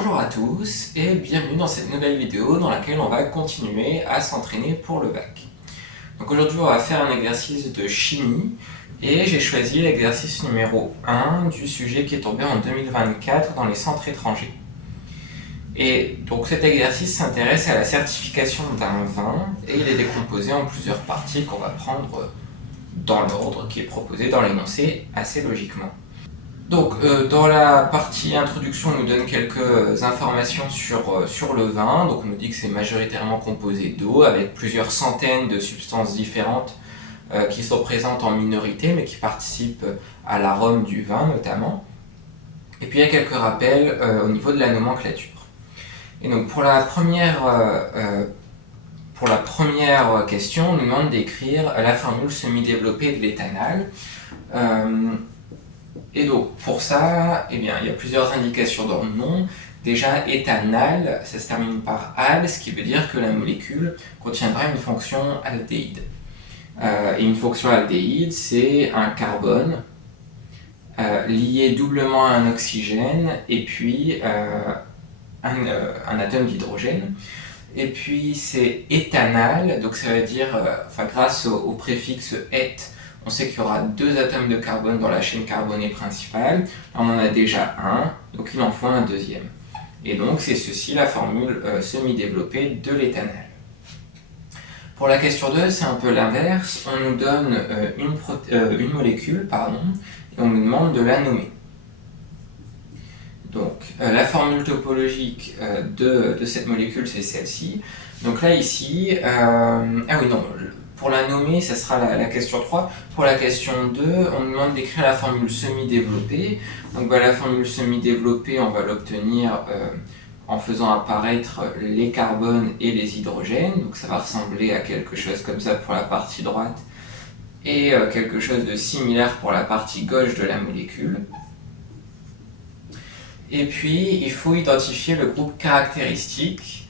Bonjour à tous et bienvenue dans cette nouvelle vidéo dans laquelle on va continuer à s'entraîner pour le bac. Donc aujourd'hui on va faire un exercice de chimie et j'ai choisi l'exercice numéro 1 du sujet qui est tombé en 2024 dans les centres étrangers. Et donc cet exercice s'intéresse à la certification d'un vin et il est décomposé en plusieurs parties qu'on va prendre dans l'ordre qui est proposé dans l'énoncé assez logiquement. Donc, dans la partie introduction, on nous donne quelques informations sur le vin. Donc, on nous dit que c'est majoritairement composé d'eau, avec plusieurs centaines de substances différentes qui sont présentes en minorité, mais qui participent à l'arôme du vin notamment. Et puis, il y a quelques rappels au niveau de la nomenclature. Et donc, pour la première question, on nous demande d'écrire la formule semi-développée de l'éthanal. Et donc, pour ça, il y a plusieurs indications dans le nom. Déjà, éthanal, ça se termine par al, ce qui veut dire que la molécule contiendra une fonction aldéhyde. Et une fonction aldéhyde, c'est un carbone lié doublement à un oxygène et puis un atome d'hydrogène. Et puis, c'est éthanal, donc ça veut dire, grâce au préfixe et, on sait qu'il y aura 2 atomes de carbone dans la chaîne carbonée principale. On en a déjà un, donc il en faut un deuxième. Et donc c'est ceci la formule semi-développée de l'éthanal. Pour la question 2, c'est un peu l'inverse. On nous donne une molécule, et on nous demande de la nommer. Donc la formule topologique de cette molécule, c'est celle-ci. Donc là, ici, pour la nommer, ça sera la question 3. Pour la question 2, on nous demande d'écrire la formule semi-développée. Donc la formule semi-développée, on va l'obtenir en faisant apparaître les carbones et les hydrogènes. Donc ça va ressembler à quelque chose comme ça pour la partie droite et quelque chose de similaire pour la partie gauche de la molécule. Et puis, il faut identifier le groupe caractéristique.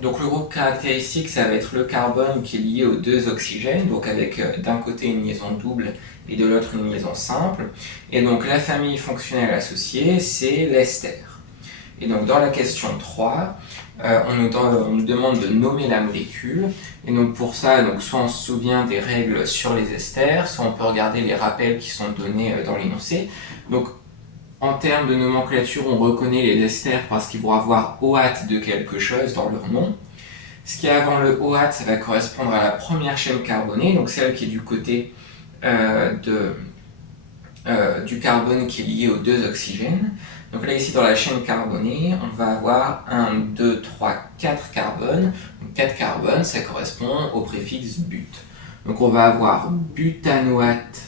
Donc le groupe caractéristique, ça va être le carbone qui est lié aux 2 oxygènes, donc avec d'un côté une liaison double et de l'autre une liaison simple. Et donc la famille fonctionnelle associée, c'est l'ester. Et donc dans la question 3, on nous demande de nommer la molécule. Et donc pour ça, soit on se souvient des règles sur les esters, soit on peut regarder les rappels qui sont donnés dans l'énoncé. Donc en termes de nomenclature, on reconnaît les esters parce qu'ils vont avoir OAT de quelque chose dans leur nom. Ce qui est avant le OAT, ça va correspondre à la première chaîne carbonée, donc celle qui est du côté du carbone qui est lié aux 2 oxygènes. Donc là, ici, dans la chaîne carbonée, on va avoir 1, 2, 3, 4 carbones. Donc 4 carbones, ça correspond au préfixe but. Donc on va avoir butanoate.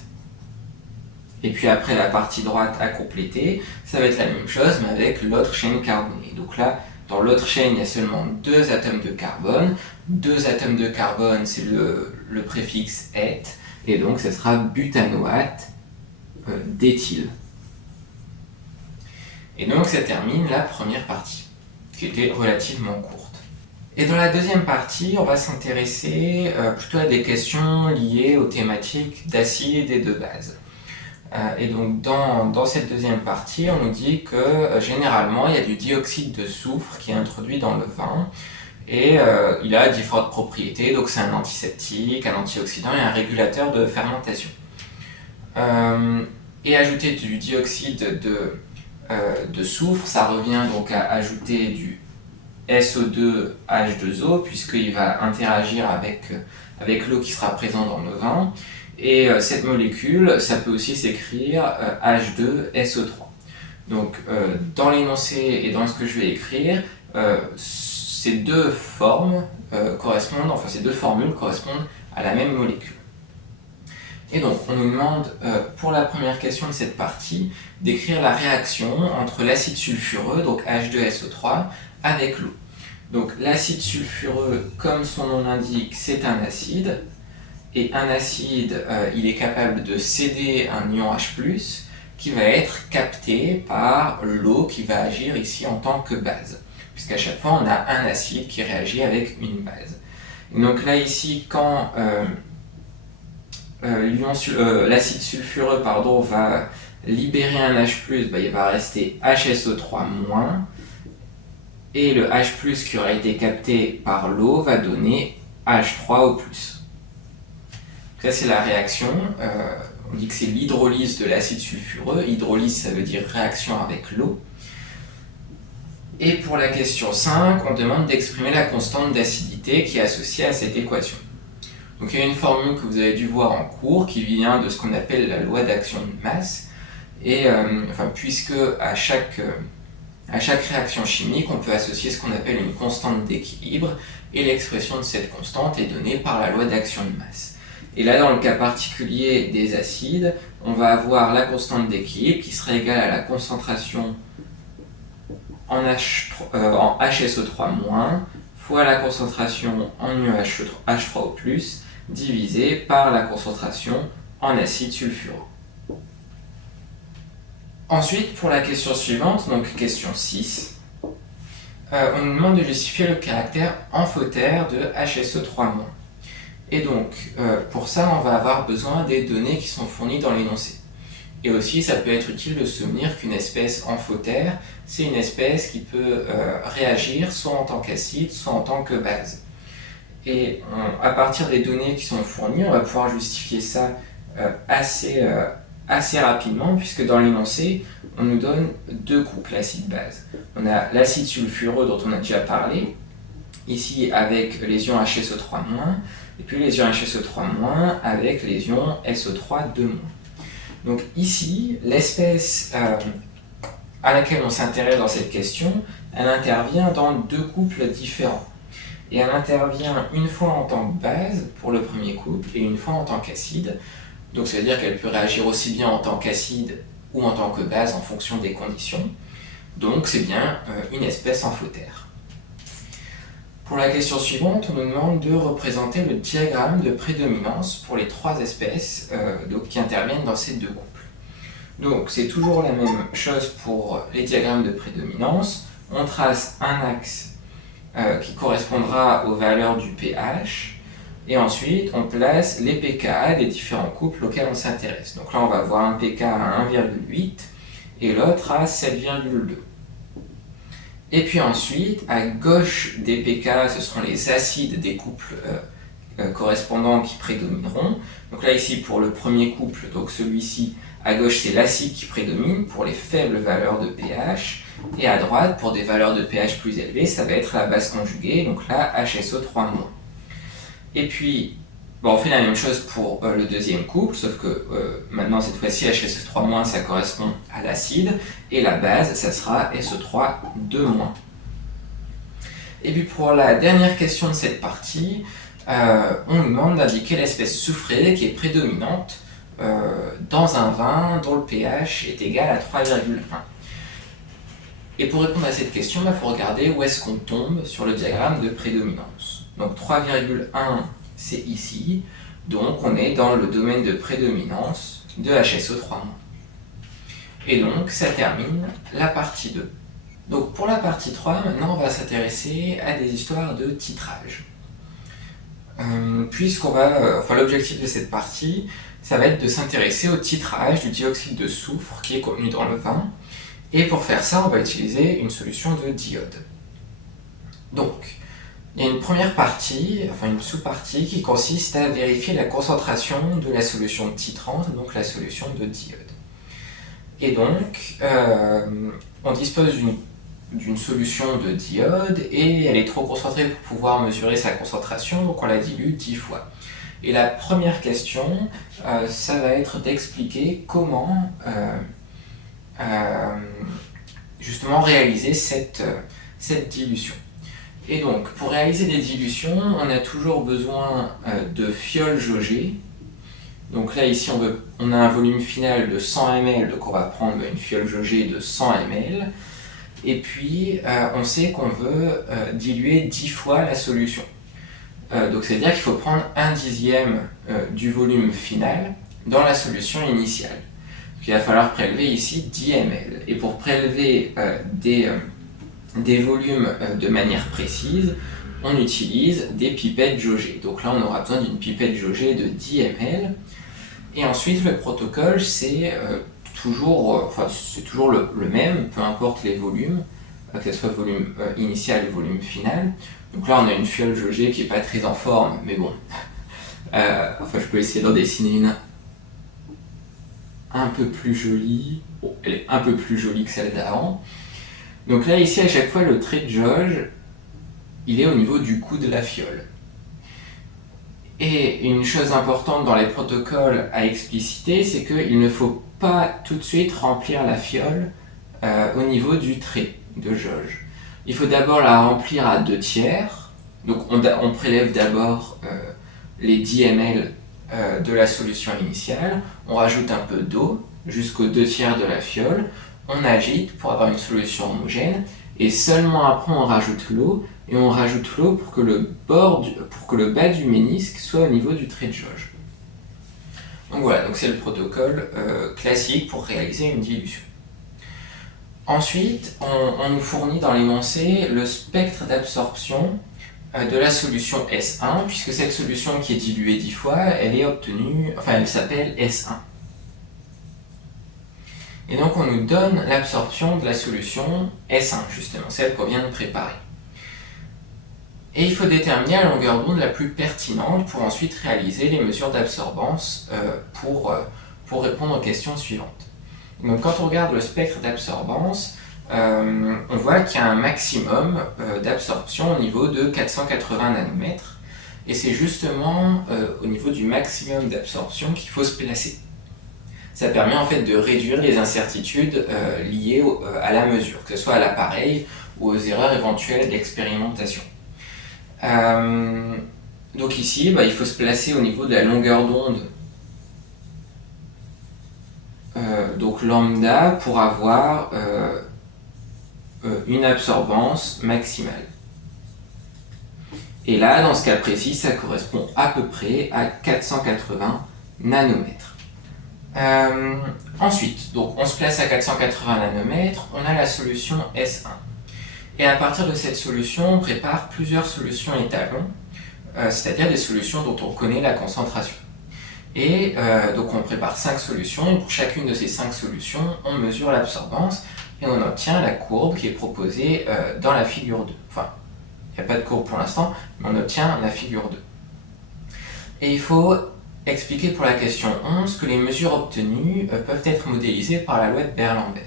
Et puis après la partie droite à compléter, ça va être la même chose mais avec l'autre chaîne carbonée. Donc là, dans l'autre chaîne, il y a seulement 2 atomes de carbone. 2 atomes de carbone, c'est le préfixe et, et donc ce sera butanoate d'éthyle. Et donc ça termine la première partie, qui était relativement courte. Et dans la deuxième partie, on va s'intéresser plutôt à des questions liées aux thématiques d'acides et de bases. Et donc dans cette deuxième partie, on nous dit que généralement il y a du dioxyde de soufre qui est introduit dans le vin et il a différentes propriétés, donc c'est un antiseptique, un antioxydant et un régulateur de fermentation. Et ajouter du dioxyde de soufre, ça revient donc à ajouter du SO2H2O puisqu'il va interagir avec l'eau qui sera présente dans le vin. Et cette molécule, ça peut aussi s'écrire H2SO3. Donc dans l'énoncé et dans ce que je vais écrire, ces deux formules correspondent à la même molécule. Et donc on nous demande pour la première question de cette partie d'écrire la réaction entre l'acide sulfureux, donc H2SO3, avec l'eau. Donc l'acide sulfureux, comme son nom l'indique, c'est un acide. Et un acide, il est capable de céder un ion H+, qui va être capté par l'eau qui va agir ici en tant que base. Puisqu'à chaque fois, on a un acide qui réagit avec une base. Et donc là, ici, quand l'acide sulfureux va libérer un H+, il va rester HSO3-, et le H+, qui aura été capté par l'eau va donner H3O+. Ça, c'est la réaction. On dit que c'est l'hydrolyse de l'acide sulfureux. Hydrolyse, ça veut dire réaction avec l'eau. Et pour la question 5, on demande d'exprimer la constante d'acidité qui est associée à cette équation. Donc il y a une formule que vous avez dû voir en cours qui vient de ce qu'on appelle la loi d'action de masse. Et puisque à chaque réaction chimique, on peut associer ce qu'on appelle une constante d'équilibre, et l'expression de cette constante est donnée par la loi d'action de masse. Et là, dans le cas particulier des acides, on va avoir la constante d'équilibre qui sera égale à la concentration en HSO3- fois la concentration en UH3O+, divisé par la concentration en acide sulfureux. Ensuite, pour la question suivante, donc question 6, on nous demande de justifier le caractère amphotère de HSO3-. Et donc, pour ça, on va avoir besoin des données qui sont fournies dans l'énoncé. Et aussi, ça peut être utile de se souvenir qu'une espèce amphotère, c'est une espèce qui peut réagir soit en tant qu'acide, soit en tant que base. Et à partir des données qui sont fournies, on va pouvoir justifier ça assez rapidement, puisque dans l'énoncé, on nous donne deux couples acide-base. On a l'acide sulfureux dont on a déjà parlé, ici avec les ions HSO3-, et puis les ions HSO3- avec les ions SO3-. Donc ici, l'espèce à laquelle on s'intéresse dans cette question, elle intervient dans deux couples différents. Et elle intervient une fois en tant que base pour le premier couple et une fois en tant qu'acide. Donc ça veut dire qu'elle peut réagir aussi bien en tant qu'acide ou en tant que base en fonction des conditions. Donc c'est bien une espèce amphotère. Pour la question suivante, on nous demande de représenter le diagramme de prédominance pour les trois espèces qui interviennent dans ces deux couples. Donc c'est toujours la même chose pour les diagrammes de prédominance. On trace un axe qui correspondra aux valeurs du pH, et ensuite on place les pKa des différents couples auxquels on s'intéresse. Donc là on va avoir un pK à 1,8 et l'autre à 7,2. Et puis ensuite, à gauche des pK, ce seront les acides des couples correspondants qui prédomineront. Donc là ici pour le premier couple, donc celui-ci, à gauche c'est l'acide qui prédomine pour les faibles valeurs de pH, et à droite pour des valeurs de pH plus élevées, ça va être la base conjuguée, donc là HSO3-. Et puis, on fait la même chose pour le deuxième couple, sauf que maintenant cette fois-ci HSO3- ça correspond à l'acide, et la base ça sera SO3-. Et puis pour la dernière question de cette partie, on nous demande d'indiquer l'espèce soufrée qui est prédominante dans un vin dont le pH est égal à 3,1. Et pour répondre à cette question, il faut regarder où est-ce qu'on tombe sur le diagramme de prédominance. Donc 3,1 c'est ici, donc on est dans le domaine de prédominance de HSO3-. Et donc ça termine la partie 2. Donc pour la partie 3, maintenant on va s'intéresser à des histoires de titrage. L'objectif de cette partie, ça va être de s'intéresser au titrage du dioxyde de soufre qui est contenu dans le vin. Et pour faire ça, on va utiliser une solution de diode. Donc, il y a une première partie, une sous-partie qui consiste à vérifier la concentration de la solution titrante, donc la solution de diode. Et donc, on dispose d'une solution de diode et elle est trop concentrée pour pouvoir mesurer sa concentration, donc on la dilue 10 fois. Et la première question, ça va être d'expliquer comment justement réaliser cette dilution. Et donc, pour réaliser des dilutions, on a toujours besoin de fioles jaugées. Donc là, ici, on a un volume final de 100 ml, donc on va prendre une fiole jaugée de 100 ml. Et puis, on sait qu'on veut diluer 10 fois la solution. Donc, c'est-à-dire qu'il faut prendre 1/10 du volume final dans la solution initiale. Donc, il va falloir prélever ici 10 ml. Et pour prélever des volumes de manière précise, on utilise des pipettes jaugées. Donc là, on aura besoin d'une pipette jaugée de 10 ml. Et ensuite, le protocole, c'est c'est toujours le même, peu importe les volumes, que ce soit volume initial ou volume final. Donc là on a une fiole jaugée qui n'est pas très en forme, mais bon, je peux essayer d'en dessiner une un peu plus jolie. Bon, elle est un peu plus jolie que celle d'avant. Donc là ici à chaque fois le trait de jauge, il est au niveau du cou de la fiole. Et une chose importante dans les protocoles à expliciter, c'est qu'il ne faut pas tout de suite remplir la fiole au niveau du trait de jauge. Il faut d'abord la remplir à 2/3. Donc on prélève d'abord les 10 ml de la solution initiale, on rajoute un peu d'eau jusqu'aux 2/3 de la fiole, on agite pour avoir une solution homogène, et seulement après on rajoute l'eau, et on rajoute l'eau pour que le bas du ménisque soit au niveau du trait de jauge. Donc voilà, donc c'est le protocole classique pour réaliser une dilution. Ensuite, on nous fournit dans l'énoncé le spectre d'absorption de la solution S1, puisque cette solution qui est diluée 10 fois, elle s'appelle S1. Et donc on nous donne l'absorption de la solution S1, justement, celle qu'on vient de préparer. Et il faut déterminer la longueur d'onde la plus pertinente pour ensuite réaliser les mesures d'absorbance pour répondre aux questions suivantes. Donc quand on regarde le spectre d'absorbance, on voit qu'il y a un maximum d'absorption au niveau de 480 nanomètres, et c'est justement au niveau du maximum d'absorption qu'il faut se placer. Ça permet en fait de réduire les incertitudes liées à la mesure, que ce soit à l'appareil ou aux erreurs éventuelles d'expérimentation. Donc ici, il faut se placer au niveau de la longueur d'onde, donc lambda, pour avoir une absorbance maximale. Et là, dans ce cas précis, ça correspond à peu près à 480 nanomètres. Ensuite, donc on se place à 480 nanomètres, on a la solution S1. Et à partir de cette solution, on prépare plusieurs solutions étalons, c'est-à-dire des solutions dont on connaît la concentration. Et donc on prépare 5 solutions, et pour chacune de ces 5 solutions, on mesure l'absorbance, et on obtient la courbe qui est proposée dans la figure 2. Enfin, il n'y a pas de courbe pour l'instant, mais on obtient la figure 2. Et il faut expliquer pour la question 11 que les mesures obtenues peuvent être modélisées par la loi de Beer-Lambert.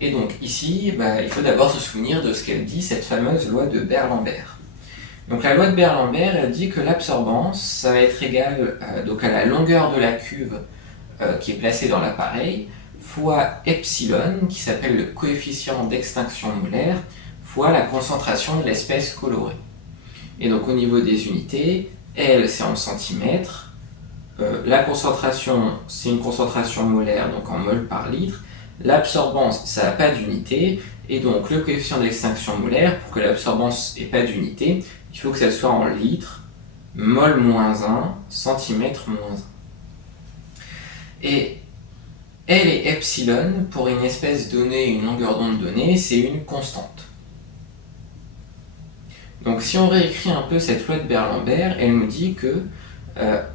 Et donc ici, il faut d'abord se souvenir de ce qu'elle dit, cette fameuse loi de Beer-Lambert. Donc la loi de Beer-Lambert, elle dit que l'absorbance, ça va être égal donc à la longueur de la cuve qui est placée dans l'appareil, fois epsilon, qui s'appelle le coefficient d'extinction molaire, fois la concentration de l'espèce colorée. Et donc au niveau des unités, L c'est en centimètres, la concentration c'est une concentration molaire, donc en mol par litre, l'absorbance ça n'a pas d'unité, et donc le coefficient d'extinction molaire, pour que l'absorbance n'ait pas d'unité, il faut que ça soit en litres, mol moins 1, centimètre moins 1. Et L et epsilon, pour une espèce donnée, une longueur d'onde donnée, c'est une constante. Donc si on réécrit un peu cette loi de Beer-Lambert, elle nous dit que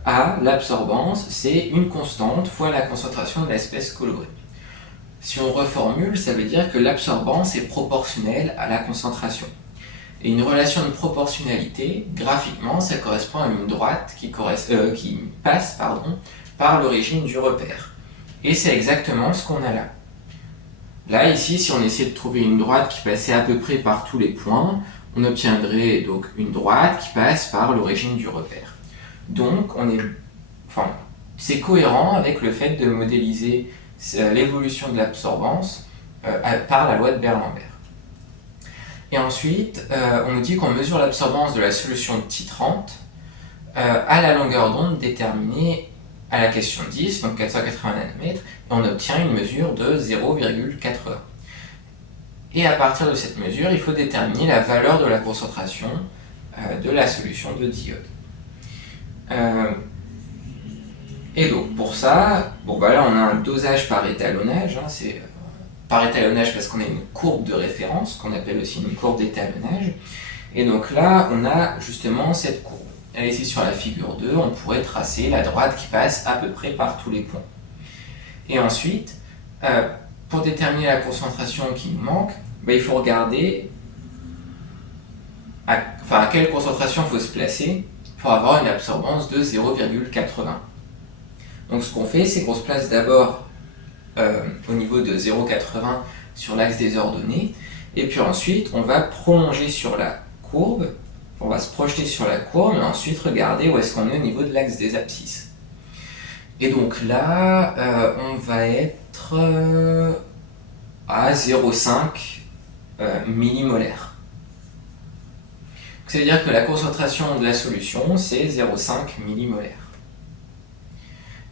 A, l'absorbance, c'est une constante fois la concentration de l'espèce colorée. Si on reformule, ça veut dire que l'absorbance est proportionnelle à la concentration. Et une relation de proportionnalité, graphiquement, ça correspond à une droite qui passe par l'origine du repère. Et c'est exactement ce qu'on a là. Là, ici, si on essaie de trouver une droite qui passait à peu près par tous les points, on obtiendrait donc une droite qui passe par l'origine du repère. Donc, c'est cohérent avec le fait de modéliser l'évolution de l'absorbance par la loi de Beer-Lambert. Et ensuite, on nous dit qu'on mesure l'absorbance de la solution T30 à la longueur d'onde déterminée à la question 10, donc 480 nanomètres, et on obtient une mesure de 0,80. Et à partir de cette mesure, il faut déterminer la valeur de la concentration de la solution de diode. Et donc pour ça, là on a un dosage par étalonnage, c'est par étalonnage parce qu'on a une courbe de référence, qu'on appelle aussi une courbe d'étalonnage. Et donc là, on a justement cette courbe. Et ici sur la figure 2, on pourrait tracer la droite qui passe à peu près par tous les points. Et ensuite, Pour déterminer la concentration qui nous manque, il faut regarder à quelle concentration il faut se placer pour avoir une absorbance de 0,80. Donc ce qu'on fait, c'est qu'on se place d'abord au niveau de 0,80 sur l'axe des ordonnées, et puis ensuite on va prolonger sur la courbe, on va se projeter sur la courbe, et ensuite regarder où est-ce qu'on est au niveau de l'axe des abscisses. Et donc là, on va être à 0,5 millimolaire. Ça veut dire que la concentration de la solution, c'est 0,5 millimolaire.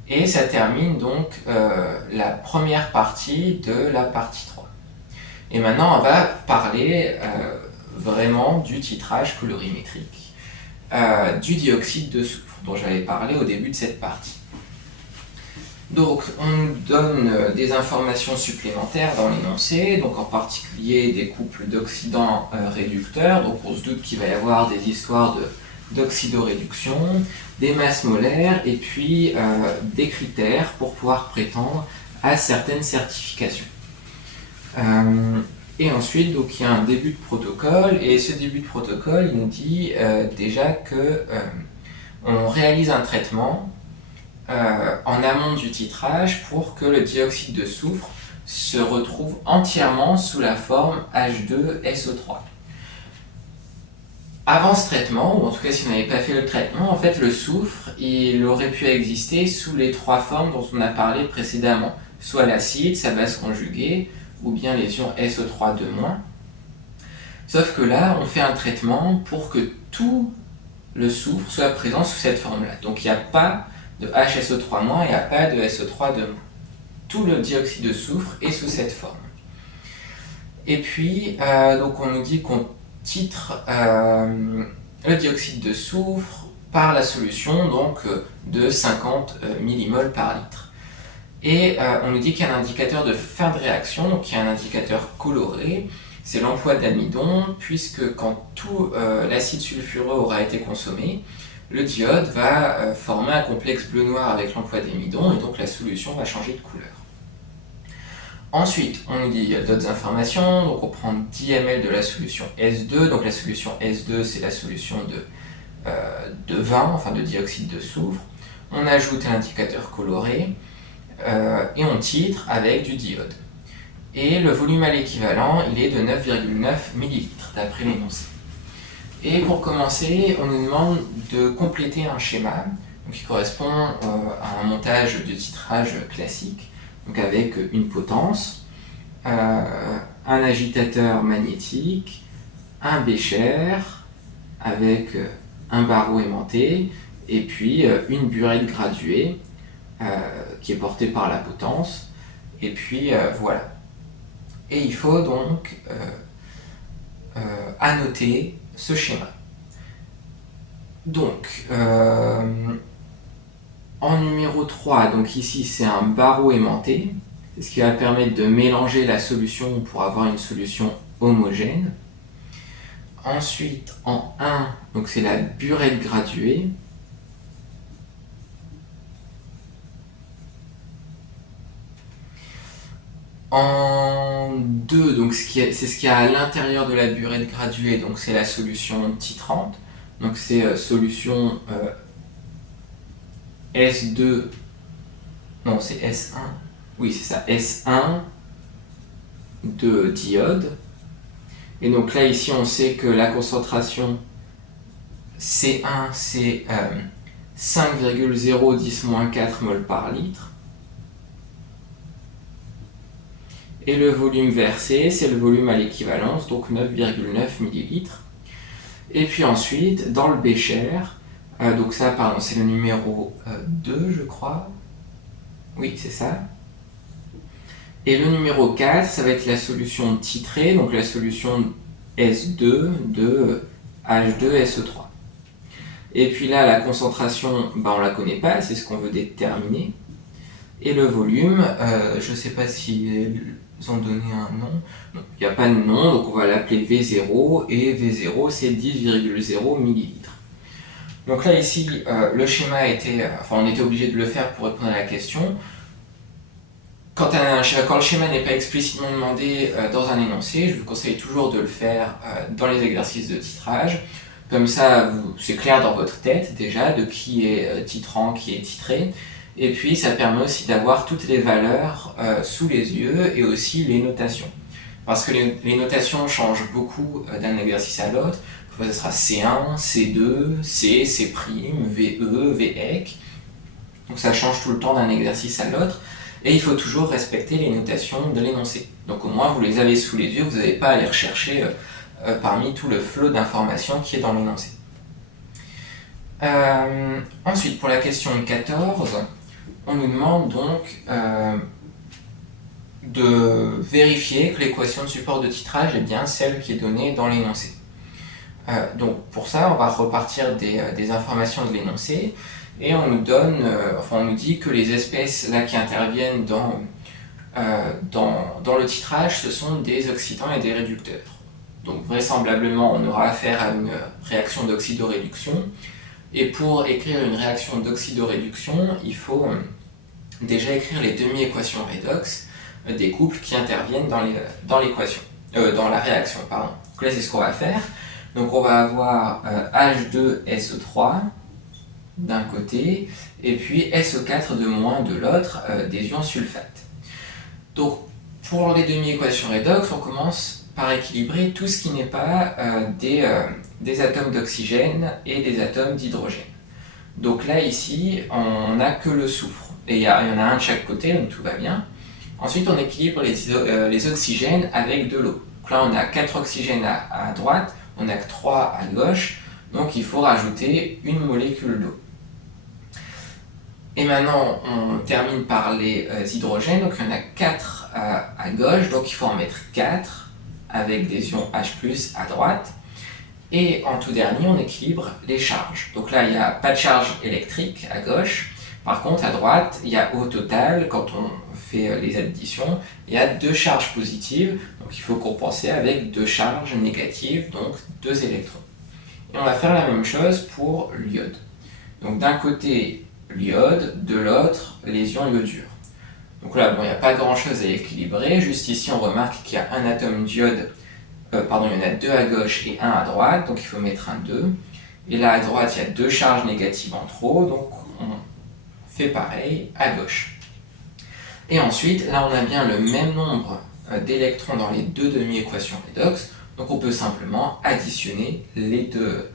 Et ça termine donc la première partie de la partie 3. Et maintenant, on va parler vraiment du titrage colorimétrique du dioxyde de soufre, dont j'avais parlé au début de cette partie. Donc, on nous donne des informations supplémentaires dans l'énoncé, donc en particulier des couples d'oxydants réducteurs. Donc, on se doute qu'il va y avoir des histoires d'oxydoréduction, des masses molaires et puis des critères pour pouvoir prétendre à certaines certifications. Et ensuite, donc, il y a un début de protocole, et ce début de protocole, il nous dit déjà que on réalise un traitement en amont du titrage pour que le dioxyde de soufre se retrouve entièrement sous la forme H2SO3. Avant ce traitement, ou en tout cas si on n'avait pas fait le traitement, en fait le soufre il aurait pu exister sous les trois formes dont on a parlé précédemment, soit l'acide, sa base conjuguée, ou bien les ions SO3 2-. Sauf que là, on fait un traitement pour que tout le soufre soit présent sous cette forme-là. Donc il n'y a pas de HSO3-, il n'y a pas de SO3 2-. Tout le dioxyde de soufre est sous cette forme. Et puis, donc on nous dit qu'on titre le dioxyde de soufre par la solution donc, de 50 millimoles par litre. Et on nous dit qu'il y a un indicateur de fin de réaction, donc il y a un indicateur coloré, c'est l'emploi d'amidon, puisque quand tout l'acide sulfureux aura été consommé, le diode va former un complexe bleu-noir avec l'emploi d'amidon, et donc la solution va changer de couleur. Ensuite, on nous dit d'autres informations, donc on prend 10 ml de la solution S2, donc la solution S2 c'est la solution de vin, enfin de dioxyde de soufre, on ajoute l'indicateur coloré, et on titre avec du diode. Et le volume à l'équivalent, il est de 9,9 ml d'après l'énoncé. Et pour commencer, on nous demande de compléter un schéma qui correspond à un montage de titrage classique, donc avec une potence, un agitateur magnétique, un bécher avec un barreau aimanté, et puis une burette graduée qui est portée par la potence, et puis voilà. Et il faut donc annoter ce schéma. Donc, en numéro 3, donc ici c'est un barreau aimanté, ce qui va permettre de mélanger la solution pour avoir une solution homogène. Ensuite, en 1, donc c'est la burette graduée. En 2, donc c'est ce qu'il y a à l'intérieur de la burette graduée, donc c'est la solution titrante. Donc c'est solution S2, non c'est S1, oui c'est ça, S1 de diode. Et donc là ici on sait que la concentration C1 c'est 5,010-4 mol par litre. Et le volume versé, c'est le volume à l'équivalence, donc 9,9 ml. Et puis ensuite, dans le bécher, donc ça, pardon, c'est le numéro 2, je crois. Oui, c'est ça. Et le numéro 4, ça va être la solution titrée, donc la solution S2 de H2SO3. Et puis là, la concentration, on ne la connaît pas, c'est ce qu'on veut déterminer. Et le volume, je ne sais pas s'ils ont donné un nom. Non, il n'y a pas de nom, donc on va l'appeler V0, et V0 c'est 10,0 ml. Donc là ici, le schéma était, on était obligé de le faire pour répondre à la question. Quand le schéma n'est pas explicitement demandé dans un énoncé, je vous conseille toujours de le faire dans les exercices de titrage. Comme ça, c'est clair dans votre tête déjà de qui est titrant, qui est titré. Et puis ça permet aussi d'avoir toutes les valeurs sous les yeux et aussi les notations. Parce que les notations changent beaucoup d'un exercice à l'autre. Parfois, ce sera C1, C2, C, C', VE, VEC. Donc ça change tout le temps d'un exercice à l'autre. Et il faut toujours respecter les notations de l'énoncé. Donc au moins, vous les avez sous les yeux, vous n'avez pas à les rechercher parmi tout le flot d'informations qui est dans l'énoncé. Ensuite, pour la question 14, on nous demande donc de vérifier que l'équation de support de titrage est bien celle qui est donnée dans l'énoncé. Donc pour ça, on va repartir des informations de l'énoncé et on nous dit que les espèces là qui interviennent dans le titrage, ce sont des oxydants et des réducteurs. Donc vraisemblablement, on aura affaire à une réaction d'oxydoréduction. Et pour écrire une réaction d'oxydoréduction, il faut déjà écrire les demi-équations redox des couples qui interviennent dans la réaction. Pardon. Donc là, c'est ce qu'on va faire. Donc on va avoir H2SO3 d'un côté, et puis SO4 de moins de l'autre, des ions sulfate. Donc pour les demi-équations redox, on commence par équilibrer tout ce qui n'est pas des atomes d'oxygène et des atomes d'hydrogène. Donc là, ici, on n'a que le soufre. Et il y en a un de chaque côté, donc tout va bien. Ensuite, on équilibre les oxygènes avec de l'eau. Donc là, on a 4 oxygènes à droite, on n'a que 3 à gauche. Donc il faut rajouter une molécule d'eau. Et maintenant, on termine par les hydrogènes. Donc il y en a 4 à gauche, donc il faut en mettre 4 avec des ions H+, à droite. Et en tout dernier, on équilibre les charges. Donc là, il n'y a pas de charge électrique à gauche. Par contre, à droite, il y a au total, quand on fait les additions, il y a 2 charges positives. Donc il faut compenser avec 2 charges négatives, donc 2 électrons. Et on va faire la même chose pour l'iode. Donc d'un côté, l'iode, de l'autre, les ions iodures. Donc là, bon, il n'y a pas grand-chose à équilibrer. Juste ici, on remarque qu'il y a un atome d'iode. Il y en a 2 à gauche et 1 à droite, donc il faut mettre un 2. Et là à droite, il y a 2 charges négatives en trop, donc on fait pareil à gauche. Et ensuite, là on a bien le même nombre d'électrons dans les 2 demi-équations redox, donc on peut simplement additionner les deux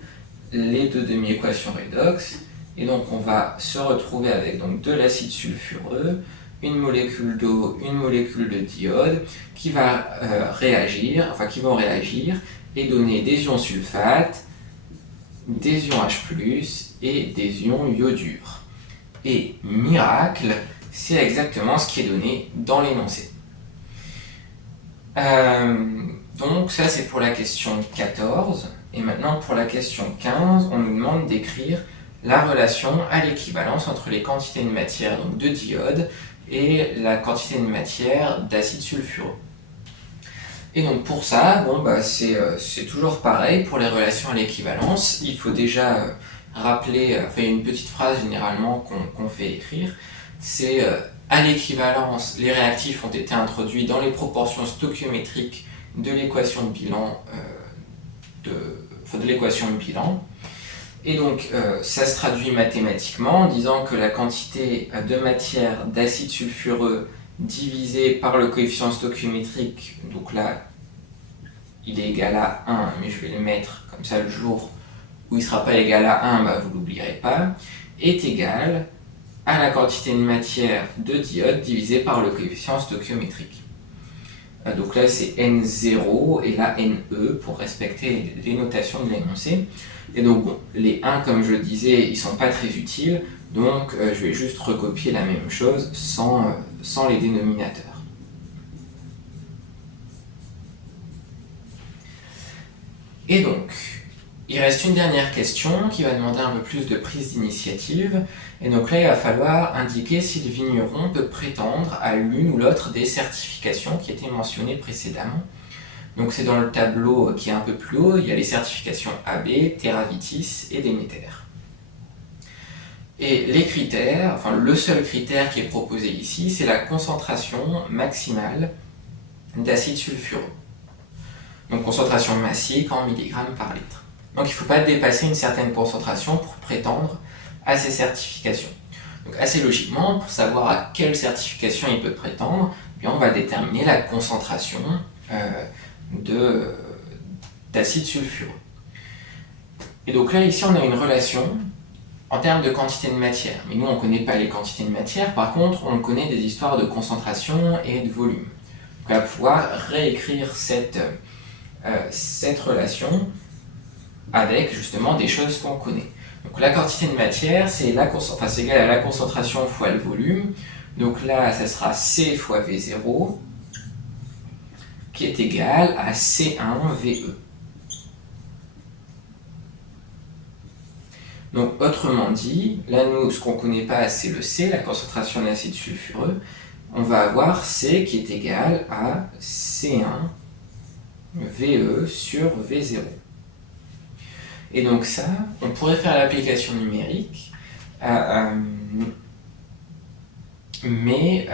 demi-équations redox, et donc on va se retrouver avec donc de l'acide sulfureux, une molécule d'eau, une molécule de d'iode qui vont réagir et donner des ions sulfate, des ions H+, et des ions iodures. Et miracle, c'est exactement ce qui est donné dans l'énoncé. Donc ça c'est pour la question 14. Et maintenant pour la question 15, on nous demande d'écrire la relation à l'équivalence entre les quantités de matière donc de d'iode et la quantité de matière d'acide sulfureux. Et donc pour ça, c'est toujours pareil pour les relations à l'équivalence. Il faut déjà rappeler, il y a une petite phrase généralement qu'on fait écrire, c'est à l'équivalence, les réactifs ont été introduits dans les proportions stoichiométriques de l'équation de bilan, de l'équation de bilan. Et donc ça se traduit mathématiquement en disant que la quantité de matière d'acide sulfureux divisé par le coefficient stoichiométrique, donc là il est égal à 1, mais je vais le mettre comme ça le jour où il ne sera pas égal à 1, vous ne l'oublierez pas, est égal à la quantité de matière de d'iode divisé par le coefficient stoichiométrique. Donc là c'est N0 et là Ne pour respecter les notations de l'énoncé. Et donc bon, les 1 comme je le disais, ils ne sont pas très utiles, donc je vais juste recopier la même chose sans les dénominateurs. Et donc, il reste une dernière question qui va demander un peu plus de prise d'initiative. Et donc là, il va falloir indiquer si le vigneron peut prétendre à l'une ou l'autre des certifications qui étaient mentionnées précédemment. Donc c'est dans le tableau qui est un peu plus haut, il y a les certifications AB, Terravitis et Déméter. Et les critères, enfin le seul critère qui est proposé ici, c'est la concentration maximale d'acide sulfureux. Donc concentration massique en milligrammes par litre. Donc il ne faut pas dépasser une certaine concentration pour prétendre à ces certifications. Donc assez logiquement, pour savoir à quelle certification il peut prétendre, eh bien, on va déterminer la concentration d'acide sulfureux. Et donc là, ici, on a une relation en termes de quantité de matière. Mais nous, on ne connaît pas les quantités de matière. Par contre, on connaît des histoires de concentration et de volume. Donc on va pouvoir réécrire cette relation avec justement des choses qu'on connaît. Donc la quantité de matière, c'est égal à la concentration fois le volume. Donc là, ça sera C fois V0, qui est égal à C1 VE. Donc autrement dit, là nous, ce qu'on ne connaît pas, c'est le C, la concentration d'acide sulfureux. On va avoir C qui est égal à C1 VE sur V0. Et donc ça, on pourrait faire l'application numérique, mais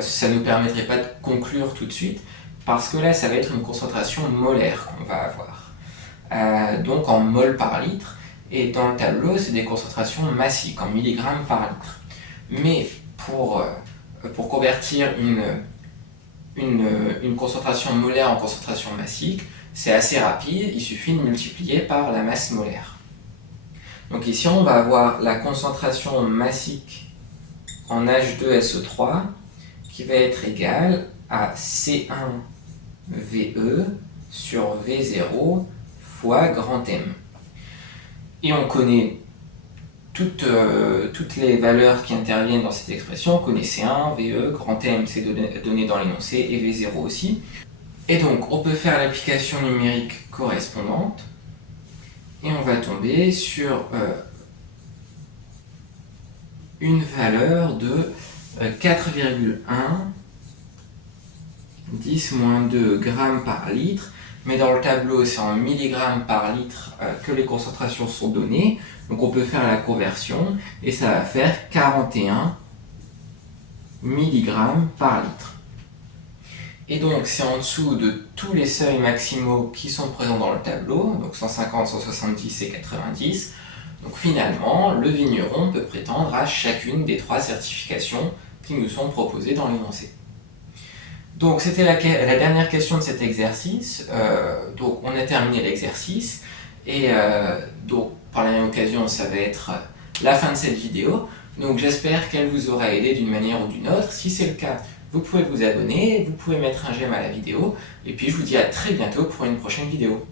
ça ne nous permettrait pas de conclure tout de suite, parce que là, ça va être une concentration molaire qu'on va avoir, donc en mol par litre, et dans le tableau, c'est des concentrations massiques, en milligrammes par litre. Mais pour convertir une concentration molaire en concentration massique, c'est assez rapide, il suffit de multiplier par la masse molaire. Donc ici, on va avoir la concentration massique en H2SO3 qui va être égale à C1 VE sur V0 fois grand M. Et on connaît toutes les valeurs qui interviennent dans cette expression. On connaît C1, VE, grand M, c'est donné dans l'énoncé, et V0 aussi. Et donc, on peut faire l'application numérique correspondante, et on va tomber sur une valeur de 4,1 10-2 grammes par litre, mais dans le tableau, c'est en milligrammes par litre que les concentrations sont données, donc on peut faire la conversion, et ça va faire 41 milligrammes par litre. Et donc, c'est en dessous de tous les seuils maximaux qui sont présents dans le tableau, donc 150, 170 et 90. Donc finalement, le vigneron peut prétendre à chacune des 3 certifications qui nous sont proposées dans l'énoncé. Donc c'était la dernière question de cet exercice. Donc on a terminé l'exercice, et donc par la même occasion, ça va être la fin de cette vidéo. Donc j'espère qu'elle vous aura aidé d'une manière ou d'une autre. Si c'est le cas, vous pouvez vous abonner, vous pouvez mettre un j'aime à la vidéo, et puis je vous dis à très bientôt pour une prochaine vidéo.